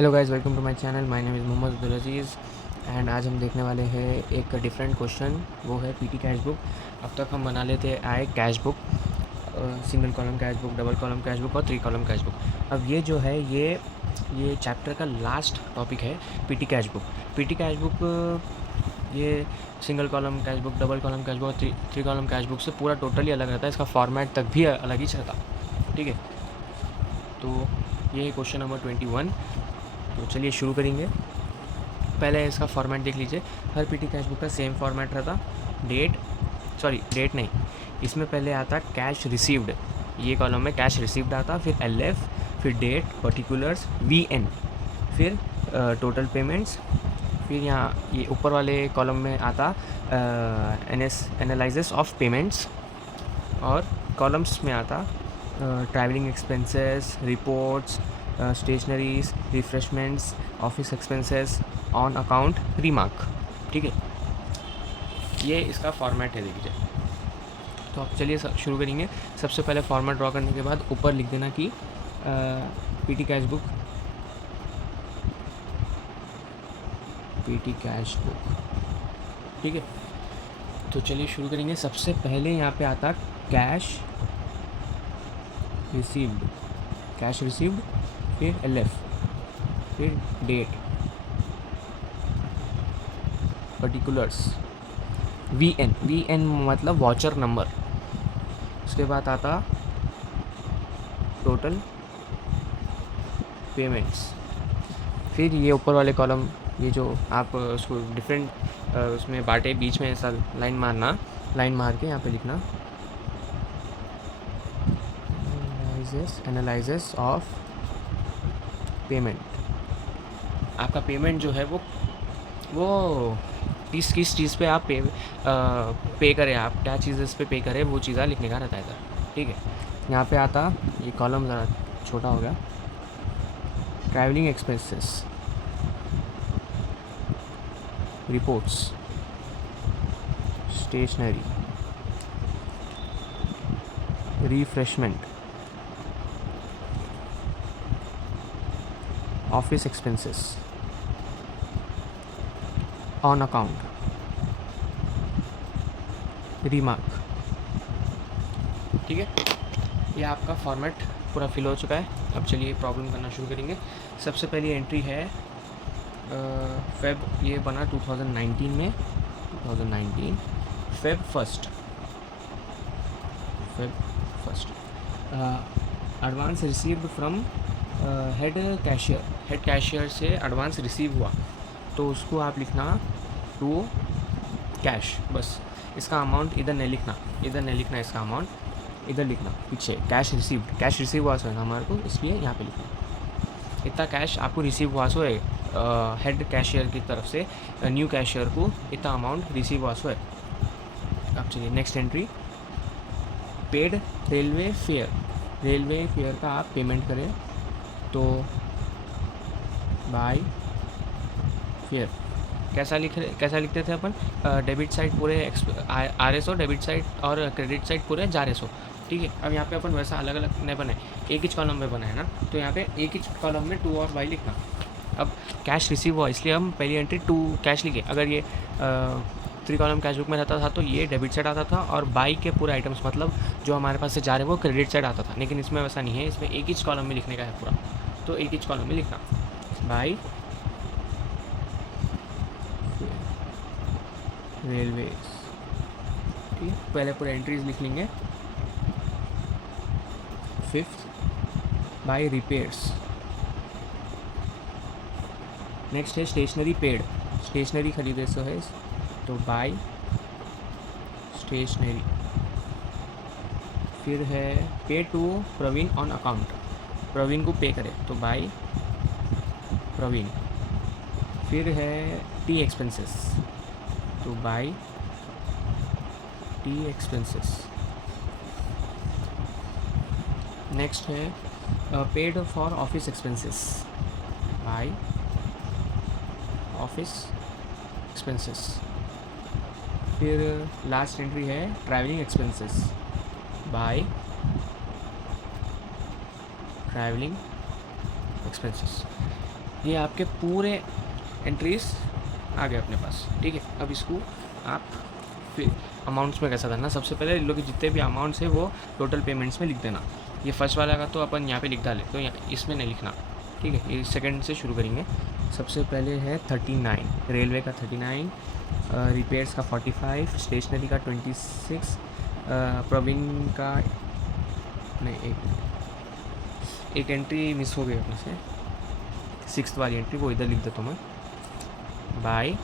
Hello guys, welcome to my channel. My name is Mohammad Abdul Aziz and आज हम देखने वाले हैं एक डिफरेंट क्वेश्चन, वो है पीटी कैश बुक। अब तक हम बना लेते आए cash book, single column cash book, double column cash book और 3 कॉलम कैश बुक। अब ये जो है ये चैप्टर का लास्ट टॉपिक है petty cash book. Petty cash book ये single column cash book, double column cash book और 3 कॉलम कैश बुक से पूरा टोटली अलग रहता है। इसका फॉर्मेट तक भी अलग ही रहता, ठीक है। तो ये है क्वेश्चन नंबर 21। तो चलिए शुरू करेंगे। पहले इसका फॉर्मेट देख लीजिए। हर पीटी कैश बुक का सेम फॉर्मेट रहता। डेट नहीं, इसमें पहले आता कैश रिसीव्ड, ये कॉलम में कैश रिसीव्ड आता, फिर LF, फिर डेट, पर्टिकुलर्स, VN, फिर टोटल पेमेंट्स, फिर यहाँ ये ऊपर वाले कॉलम में आता एनालिसिस ऑफ पेमेंट्स, और कॉलम्स में आता travelling expenses, reports, stationeries, refreshments, office expenses, on account, remark, ठीक है। ये इसका फॉर्मेट है, देखिए। तो अब चलिए शुरू करेंगे। सबसे पहले फॉर्मेट ड्रॉ करने के बाद ऊपर लिख देना कि पीटी कैश बुक, ठीक है। तो चलिए शुरू करेंगे। सबसे पहले यहाँ पे आता कैश रिसीव्ड, फिर LF, फिर डेट, पर्टिकुलर्स, VN मतलब वाचर नंबर। उसके बाद आता टोटल पेमेंट्स। फिर ये ऊपर वाले कॉलम, ये जो आप उसको डिफरेंट उसमें बांटे, बीच में ऐसा लाइन मार के यहाँ पे लिखना एनालिसिस ऑफ पेमेंट। आपका पेमेंट जो है वो किस चीज़ पे आप पे करें, आप क्या चीज़ इस पे पे करें, वो चीज़ लिखने का रहता है इधर, ठीक है। यहाँ पे आता, ये कॉलम ज़रा छोटा हो गया, travelling expenses, reports, stationery, refreshment, office expenses, on account, remark, ठीक है। ये आपका फॉर्मेट पूरा फिल हो चुका है। अब चलिए प्रॉब्लम करना शुरू करेंगे। सबसे पहली एंट्री है फेब, ये बना 2019 में, 2019 Feb first, advance received from head cashier से एडवांस रिसीव हुआ, तो उसको आप लिखना टू कैश, बस। इसका अमाउंट इधर नहीं लिखना, इसका अमाउंट इधर लिखना पीछे। कैश रिसीव हुआ सो है हमारे को, इसलिए यहाँ पे लिखना इतना कैश आपको रिसीव हुआ सो है हेड कैशियर की तरफ से न्यू कैशियर को, इतना अमाउंट रिसीव हुआ सो है। अब चलिए next entry, paid railway fair का आप पेमेंट करें, तो बाय फेयर कैसा लिखते थे अपन, डेबिट साइड पूरे RSO, डेबिट साइड और क्रेडिट साइड पूरे RSO, ठीक है। अब यहाँ पे अपन वैसा अलग अलग नहीं बनाए, एक ही कॉलम में बनाए ना, तो यहाँ पे एक ही कॉलम में 2 और बाई लिखना। अब कैश रिसीव हुआ, इसलिए हम पहली एंट्री 2 कैश लिखे। अगर ये 3 कॉलम कैश बुक में रहता था तो ये डेबिट साइड आता था, और बाई के पूरे आइटम्स मतलब जो हमारे पास से जा रहे वो क्रेडिट साइड आता था। लेकिन इसमें वैसा नहीं है, इसमें एक ही कॉलम में लिखने का है पूरा, तो एक ही कॉलम में लिखना बाई रेलवेज, ठीक है। पहले पूरे एंट्रीज लिख लेंगे। 5th by repairs. नेक्स्ट है स्टेशनरी पेड, स्टेशनरी खरीदे सो है, तो बाई स्टेशनरी। फिर है pay to Praveen on account, Praveen को पे करे, तो बाई प्रवीण। फिर है टी एक्सपेंसेस, तो बाई टी एक्सपेंसेस। नेक्स्ट है paid for office expenses, by office expenses. फिर लास्ट एंट्री है travelling expenses, by travelling expenses. ये आपके पूरे एंट्रीज आ गए अपने पास, ठीक है। अब इसको आप फिर अमाउंट्स में कैसा करना, सबसे पहले इन लोग के जितने भी अमाउंट्स है वो टोटल पेमेंट्स में लिख देना। ये फर्स्ट वाला का तो अपन यहाँ पे लिख डाले, तो इसमें नहीं लिखना, ठीक है। ये सेकंड से शुरू करेंगे। सबसे पहले है 39, रेलवे का 39, रिपेयर्स का 45, स्टेशनरी का 26, प्रवीण का नहीं, एक एंट्री मिस हो गई अपने से, 6th वाली एंट्री, वो इधर लिख देता हूँ मैं। बाय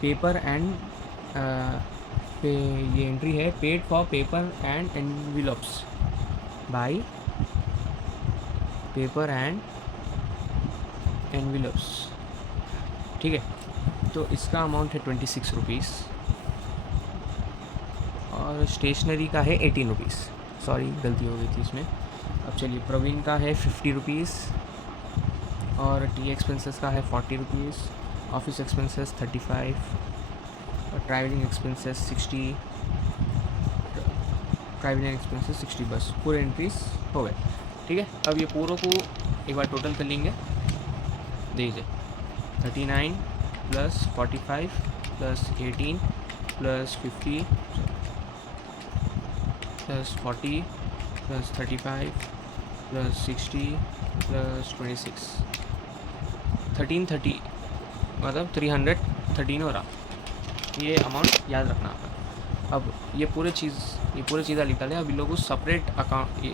पेपर एंड ये एंट्री है paid for paper and envelopes, buy paper and envelopes, ठीक है। तो इसका अमाउंट है 26 रुपीज़ और स्टेशनरी का है 18 रुपीज़, सॉरी गलती हो गई थी इसमें। अब चलिए, प्रवीण का है 50 रुपीज़ और टी एक्सपेंसेस का है 40 रुपीज़, ऑफिस एक्सपेंसेस 35 और ट्रैवलिंग एक्सपेंसेस 60, बस पूरे एंट्रीज हो गए, ठीक है। अब ये पूरों को एक बार टोटल कर लेंगे, देखिए 39 plus 45 plus 18 plus 50 plus 40 plus 35 plus 60 plus 26, 1330 मतलब 313 हो रहा। ये अमाउंट याद रखना आपका। अब ये पूरे चीज़ें लिख डालें। अब इन लोगों को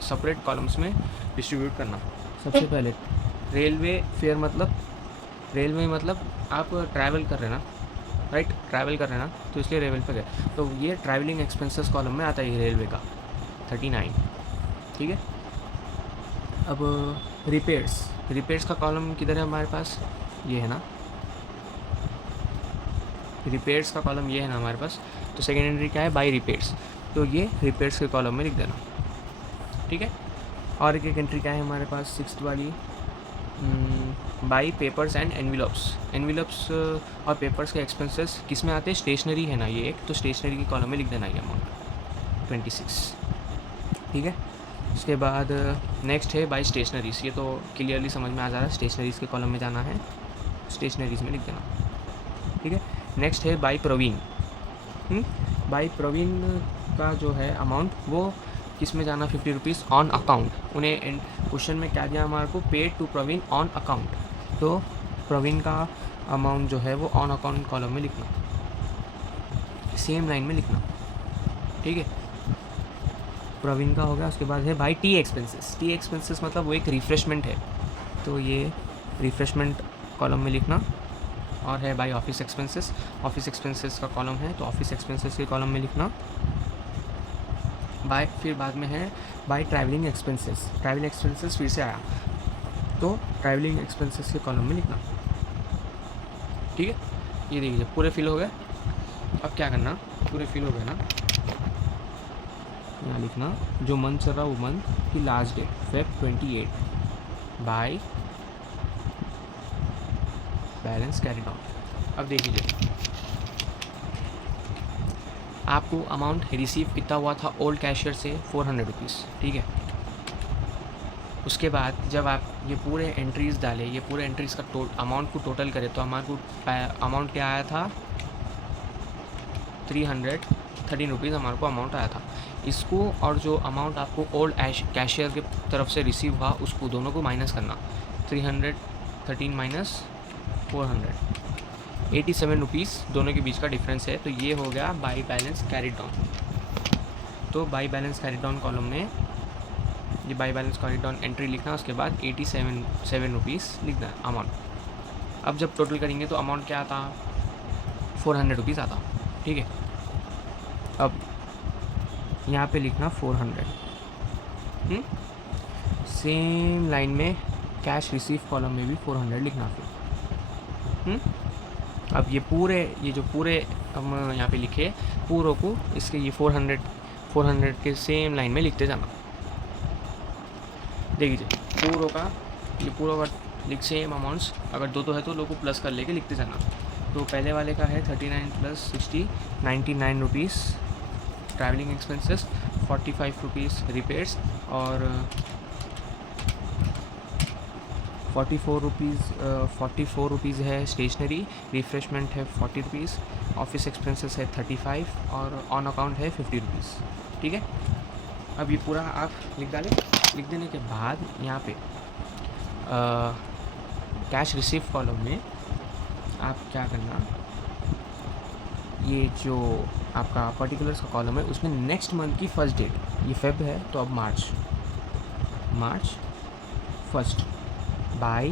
सेपरेट कॉलम्स में डिस्ट्रीब्यूट करना। सबसे पहले रेलवे फेयर, मतलब आप ट्रैवल कर रहे हैं ना, राइट, ट्रैवल कर रहे हैं ना, तो इसलिए रेलवे पे गए, तो ये ट्रैवलिंग एक्सपेंसेस कॉलम में आता है, ये रेलवे का 39, ठीक है। अब रिपेयर्स का कॉलम किधर है हमारे पास, ये है ना, रिपेयर्स का कॉलम ये है ना हमारे पास। तो सेकेंड एंट्री क्या है, बाय रिपेयर्स, तो ये रिपेयर्स के कॉलम में लिख देना, ठीक है। और एक एंट्री क्या है हमारे पास, 6th वाली, बाई पेपर्स एंड एनविलप्स और पेपर्स के एक्सपेंसेस किस में आते हैं, स्टेशनरी है ना ये एक, तो स्टेशनरी की कॉलम में लिख देना ये अमाउंट 26, ठीक है। उसके बाद नेक्स्ट है बाई स्टेशनरीज, ये तो क्लियरली समझ में आ जा रहा है, स्टेशनरीज़ के कॉलम में जाना है, स्टेशनरीज़ में लिख देना, ठीक है। नेक्स्ट है बाई प्रवीण, बाई प्रवीण का जो है अमाउंट वो किस में जाना, 50 रुपीज़ ऑन अकाउंट। उन्हें क्वेश्चन में क्या दिया हमारे को, paid to Praveen on account, तो प्रवीण का अमाउंट जो है वो ऑन अकाउंट कॉलम में लिखना, सेम लाइन में लिखना, ठीक है। प्रवीण का हो गया। उसके बाद है बाई टी एक्सपेंसेस मतलब वो एक रिफ़्रेशमेंट है, तो ये रिफ़्रेशमेंट कॉलम में लिखना। और है बाई ऑफिस एक्सपेंसेस का कॉलम है, तो ऑफिस एक्सपेंसेस के कॉलम में लिखना। फिर बाद में है बाई ट्रैवलिंग एक्सपेंसेस फिर से आया, तो ट्रैवलिंग एक्सपेंसेस के कॉलम में लिखना, ठीक है। ये देखिए पूरे फिल हो गए। अब क्या करना, पूरे फिल हो गए ना, यहाँ लिखना जो मंथ चल रहा वो मंथ की last date Feb 28 by balance carried on. अब देख लीजिए, आपको अमाउंट रिसीव कितना हुआ था ओल्ड कैशियर से, 400 रुपीज़, ठीक है। उसके बाद जब आप ये पूरे एंट्रीज़ डाले, ये पूरे एंट्रीज़ का अमाउंट को टोटल करें, तो हमारे को अमाउंट क्या आया था, 313 रुपीज़ हमारे को अमाउंट आया था। इसको और जो अमाउंट आपको ओल्ड कैशियर की तरफ से रिसीव हुआ, उसको दोनों को माइनस करना, 313 माइनस 400, 87 रुपीज़ दोनों के बीच का डिफरेंस है, तो ये हो गया बाई बैलेंस कैरिड डाउन। तो by balance carried down column में ये by balance carried down entry लिखना, उसके बाद 87 रुपीज़ लिखना अमाउंट। अब जब टोटल करेंगे तो अमाउंट क्या आता, 400 रुपीज़ आता, ठीक है। अब यहाँ पे लिखना 400, सेम लाइन में कैश रिसीव कॉलम में भी 400 लिखना फिर। अब ये जो पूरे हम यहाँ पे लिखे पूरों को, इसके ये 400 के सेम लाइन में लिखते जाना। देखिए पूरों का लिख सेम अमाउंट्स, अगर दो है तो लोगों को प्लस कर लेके लिखते जाना। तो पहले वाले का है 39 plus 60, 99 rupees travelling expenses, 45 rupees repairs और ₹44 है स्टेशनरी, रिफ्रेशमेंट है ₹40, ऑफिस एक्सपेंसेस है 35 और ऑन अकाउंट है ₹50। ठीक है, अब ये पूरा आप लिख डालें। लिख देने के बाद यहाँ पे कैश रिसीव कॉलम में आप क्या करना, ये जो आपका पर्टिकुलर्स का कॉलम है उसमें नेक्स्ट मंथ की फर्स्ट डेट, ये फेब है तो अब मार्च 1 बाय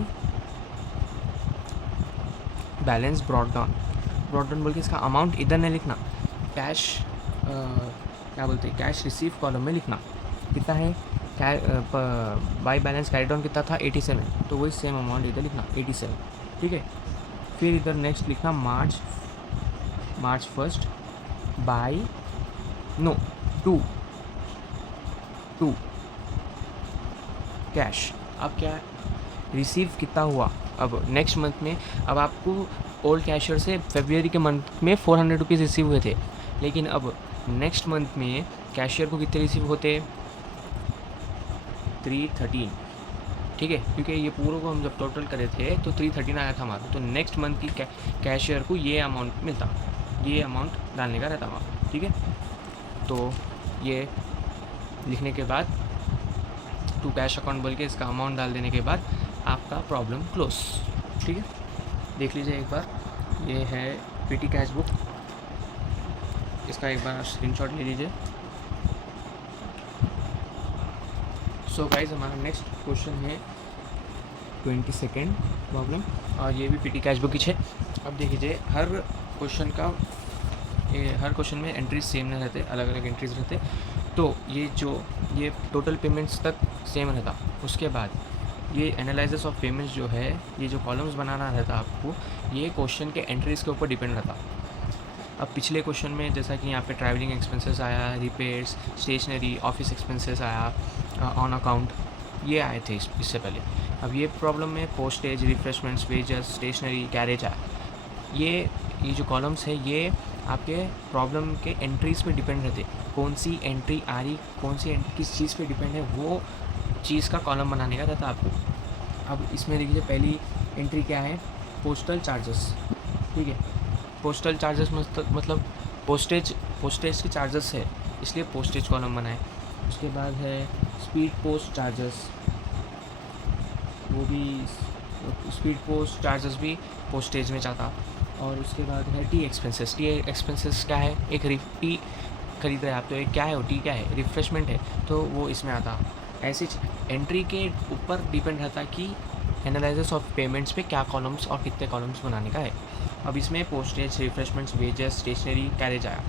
बैलेंस ब्रॉट डाउन बोल के इसका अमाउंट इधर नहीं लिखना, कैश क्या बोलते हैं कैश रिसीव कॉलम में लिखना कितना है। बाय बैलेंस कैरी डाउन कितना था 87, तो वही सेम अमाउंट इधर लिखना 87। ठीक है, फिर इधर नेक्स्ट लिखना मार्च 1 बाय टू कैश। अब क्या रिसीव कितना हुआ, अब नेक्स्ट मंथ में अब आपको ओल्ड कैशियर से फरवरी के मंथ में ₹400 रिसीव हुए थे, लेकिन अब नेक्स्ट मंथ में कैशियर को कितने रिसीव होते 313। ठीक है, क्योंकि ये पूरों को हम जब टोटल करे थे तो 313 आया था हमारा, तो नेक्स्ट मंथ की कैशियर को ये अमाउंट मिलता, ये अमाउंट डालने का रहता हमारा। ठीक है, तो ये लिखने के बाद टू कैश अकाउंट बोल के इसका अमाउंट डाल देने के बाद आपका प्रॉब्लम क्लोज। ठीक है, देख लीजिए एक बार, ये है पीटी कैश बुक, इसका एक बार स्क्रीनशॉट ले लीजिए। सो गाइज हमारा नेक्स्ट क्वेश्चन है 22nd प्रॉब्लम, और ये भी पीटी कैश बुक ही है। अब देख लीजिए हर क्वेश्चन में एंट्रीज सेम नहीं रहते, अलग अलग एंट्रीज रहते, तो ये टोटल पेमेंट्स तक सेम रहता। उसके बाद ये एनालिसिस ऑफ पेमेंट्स जो है, ये जो कॉलम्स बनाना रहता आपको, ये क्वेश्चन के एंट्रीज़ के ऊपर डिपेंड रहता। अब पिछले क्वेश्चन में जैसा कि यहाँ पे ट्रैवलिंग एक्सपेंसेस आया, रिपेयर्स, स्टेशनरी, ऑफिस एक्सपेंसेस आया, ऑन अकाउंट, ये आए थे इससे पहले। अब ये प्रॉब्लम में postage, refreshments, wages, stationery, carriage आया। ये जो कॉलम्स है ये आपके प्रॉब्लम के एंट्रीज़ पे डिपेंड रहते, कौन सी एंट्री आ रही, कौन सी एंट्री किस चीज़ पे डिपेंड है, वो चीज़ का कॉलम बनाने का रहता आपको। अब इसमें देखिए पहली एंट्री क्या है, पोस्टल चार्जेस। ठीक है, पोस्टल चार्जेस मतलब पोस्टेज के चार्जेस है, इसलिए पोस्टेज कॉलम बनाए। उसके बाद है स्पीड पोस्ट चार्जेस, वो भी स्पीड पोस्ट चार्जेस भी पोस्टेज में जाता। और उसके बाद है टी एक्सपेंसेस क्या है, एक टी खरीद रहे हैं आप, तो एक क्या है, वो टी क्या है, रिफ्रेशमेंट है, तो वो इसमें आता। ऐसी एंट्री के ऊपर डिपेंड रहता कि एनालिसिस ऑफ पेमेंट्स पे क्या कॉलम्स और कितने कॉलम्स बनाने का है। अब इसमें postage, refreshments, wages, stationery, carriage आया।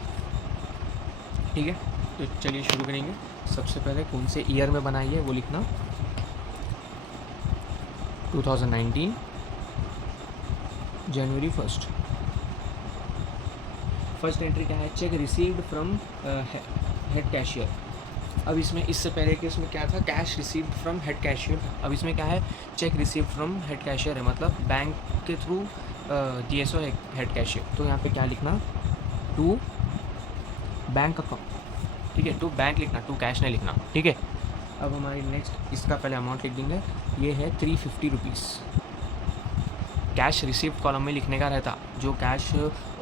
ठीक है, तो चलिए शुरू करेंगे। सबसे पहले कौन से ईयर में बनाई है वो लिखना, 2019 जनवरी 1। फर्स्ट एंट्री क्या है, check received from head cashier. अब इसमें इससे पहले कि इसमें क्या था, cash received from head cashier. अब इसमें क्या है, check received from head cashier है, मतलब बैंक के थ्रू DSO है हेड कैशियर। तो यहाँ पे क्या लिखना, टू बैंक अकाउंट। ठीक है, टू बैंक लिखना, टू कैश नहीं लिखना। ठीक है, अब हमारी नेक्स्ट इसका पहले अमाउंट लिख देंगे, ये है ₹350। कैश रिसीव कॉलम में लिखने का रहता, जो cash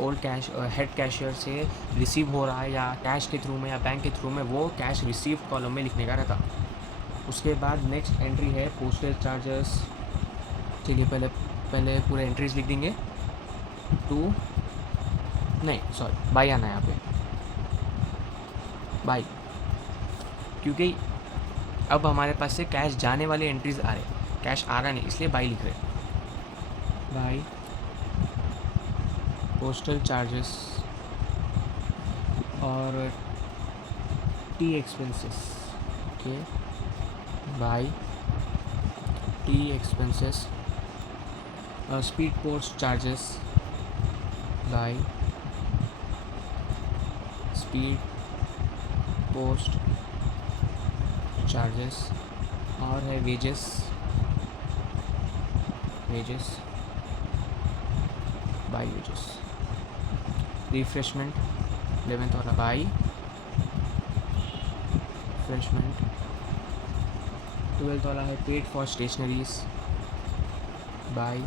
old cash head cashier से रिसीव हो रहा है या कैश के थ्रू में या बैंक के थ्रू में, वो कैश रिसीव कॉलम में लिखने का रहता। उसके बाद नेक्स्ट एंट्री है पोस्टल चार्जेस। चलिए पहले पूरे एंट्रीज लिख देंगे। बाई आना है यहाँ पे, बाई, क्योंकि अब हमारे पास से कैश जाने वाले एंट्रीज आ रहे, कैश आ रहा नहीं, इसलिए बाई लिख रहे हैं। बाई पोस्टल चार्जेस और T expenses. Okay, by tea expenses, speed post charges, by speed post charges. और है wages by wages. Refreshment 11th वाला बाई रिफ्रेशमेंट। 12th वाला है paid for stationeries by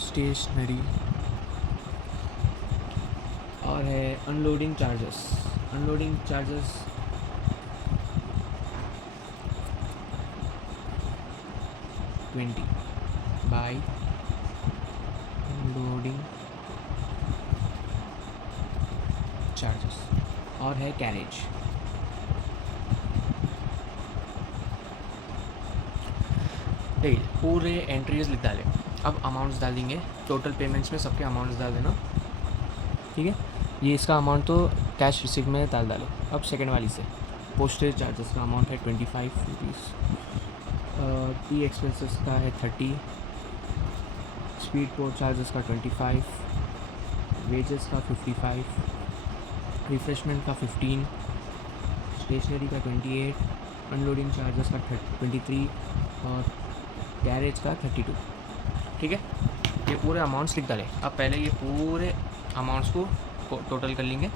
stationery और है unloading charges 20 by unloading charges और है carriage. ठीक है, पूरे एंट्रीज लिख डाले। अब अमाउंट्स डाल देंगे, टोटल पेमेंट्स में सबके अमाउंट्स डाल देना। ठीक है, ये इसका अमाउंट तो कैश रिसीव में डालो। अब सेकेंड वाली से पोस्टेज चार्जेस का अमाउंट है 25 रुपीज़, टी एक्सपेंसेस का है 30, स्पीड पोस्ट चार्जेस का 25, वेजेस का 55, रिफ्रेशमेंट का 15, स्टेशनरी का 28, अनलोडिंग चार्जेस का 23 और गैरेज का 32। ठीक है, ये पूरे अमाउंट्स लिख डालें। अब पहले ये पूरे अमाउंट्स को टोटल कर लेंगे।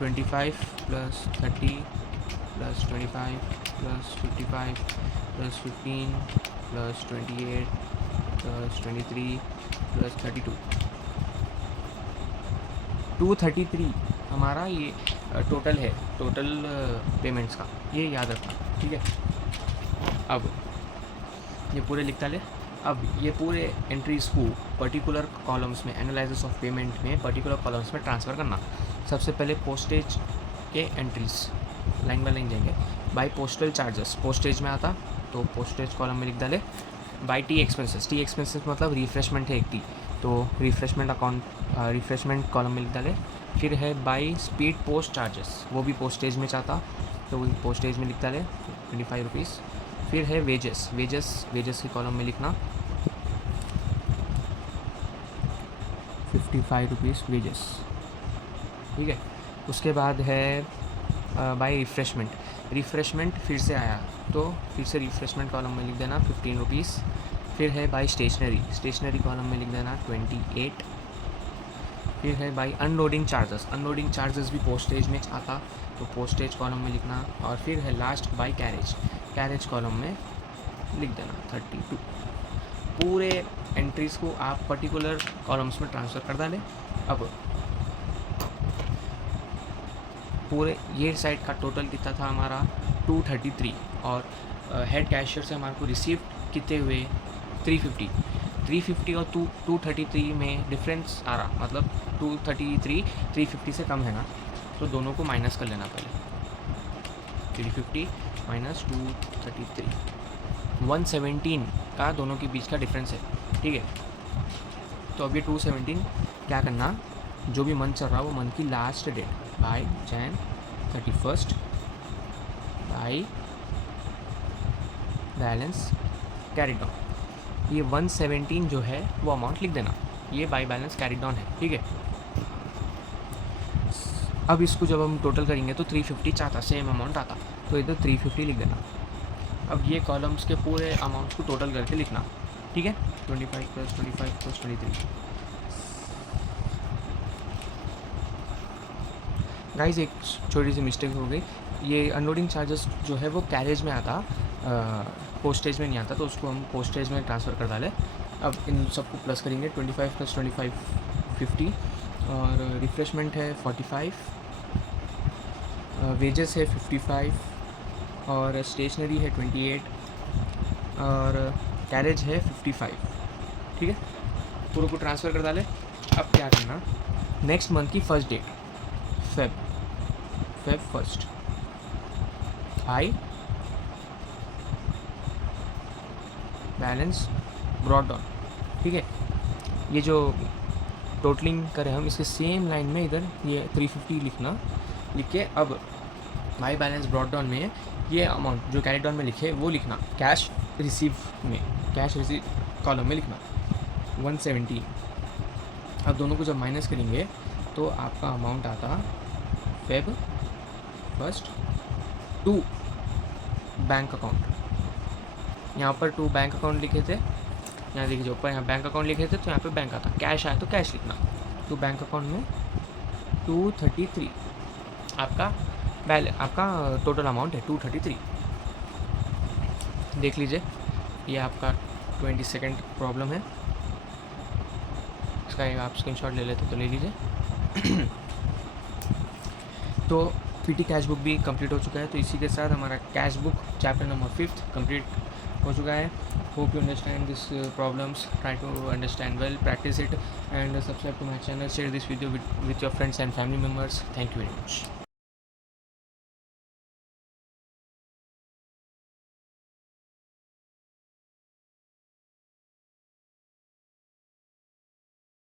25 + 30 + 25 + 55 + 15 + 28 + 23 + 32, 233 हमारा ये टोटल है, टोटल पेमेंट्स का, ये याद रखना। ठीक है, अब ये पूरे लिखता ले। अब ये पूरे एंट्रीज़ को पर्टिकुलर कॉलम्स में, एनालिसिस ऑफ पेमेंट में पर्टिकुलर कॉलम्स में ट्रांसफ़र करना। सबसे पहले पोस्टेज के एंट्रीज लाइन बाय लाइन जाएंगे। बाय पोस्टल चार्जेस पोस्टेज में आता तो पोस्टेज कॉलम में लिख डाले। बाय टी एक्सपेंसेस मतलब रिफ्रेशमेंट है एक टी, तो रिफ्रेशमेंट कॉलम में लिख डाले। फिर है बाय स्पीड पोस्ट चार्जेस, वो भी पोस्टेज में चाहता तो वो पोस्टेज में लिख डाले 25 रुपीज़। फिर है वेजेस के कॉलम में लिखना 55 रुपीज़ वेजेस। ठीक है, उसके बाद है बाय रिफ़्रेशमेंट फिर से आया तो फिर से रिफ़्रेशमेंट कॉलम में लिख देना 15 रुपीज़। फिर है बाय स्टेशनरी कॉलम में लिख देना 28। फिर है बाय अनलोडिंग चार्जेस भी पोस्टेज में आता तो पोस्टेज कॉलम में लिखना। और फिर है लास्ट बाय कैरेज कॉलम में लिख देना 32। पूरे एंट्रीज़ को आप पर्टिकुलर कॉलम्स में ट्रांसफ़र कर डालें। अब पूरे ये साइड का टोटल कितना था हमारा 233 और हेड कैशियर से हमारे को रिसीव कितने हुए 350 और 233 में डिफरेंस आ रहा, मतलब 233 350 से कम है ना, तो दोनों को माइनस कर लेना पहले। 350 - 233 117 का दोनों के बीच का डिफरेंस है। ठीक है, तो अब ये 217 क्या करना, जो भी मंथ चल रहा है वो मंथ की last date by Jan 31 by balance carry down, ये 117 जो है वो अमाउंट लिख देना, ये बाय बैलेंस कैरी डाउन है। ठीक है, अब इसको जब हम टोटल करेंगे तो 350 चाहता, सेम अमाउंट आता तो इधर 350 लिख देना। अब ये कॉलम्स के पूरे अमाउंट्स को टोटल करके लिखना। ठीक है, 25 + 25 + 23। गाइस एक छोटी सी मिस्टेक हो गई, ये अनलोडिंग चार्जेस जो है वो कैरेज में आता, पोस्टेज में नहीं आता, तो उसको हम पोस्टेज में ट्रांसफ़र कर डालें। अब इन सबको प्लस करेंगे, 25 + 25 50 और रिफ्रेशमेंट है 45, वेजेस है 55 और स्टेशनरी है 28 और कैरेज है 55। ठीक है, पूरे को ट्रांसफ़र कर डालें। अब क्या करना, नेक्स्ट मंथ की first date Feb 1 by balance brought down. ठीक है, ये जो टोटलिंग करें हम इसके सेम लाइन में इधर ये 350 लिखना, लिख के अब बाय बैलेंस ब्रॉट डाउन में ये अमाउंट जो कैरी डाउन में लिखे वो लिखना, कैश रिसीव कॉलम में लिखना 117। अब दोनों को जब माइनस करेंगे तो आपका अमाउंट आता Feb 1 2 बैंक अकाउंट, यहाँ पर 2 बैंक अकाउंट लिखे थे, यहाँ देखिए ऊपर यहाँ बैंक अकाउंट लिखे थे तो यहाँ पे बैंक आता, कैश आया तो कैश लिखना। तो बैंक अकाउंट में 233 आपका टोटल अमाउंट है 233। देख लीजिए, ये आपका 22nd प्रॉब्लम है, इसका एक आप स्क्रीनशॉट ले लेते तो ले लीजिए। तो पीटी कैश बुक भी कंप्लीट हो चुका है, तो इसी के साथ हमारा cash book chapter number 5 complete हो चुका है। Hope you understand this problems, try to understand well, practice it, and subscribe to my channel, share this video with your friends and family members. Thank you very much.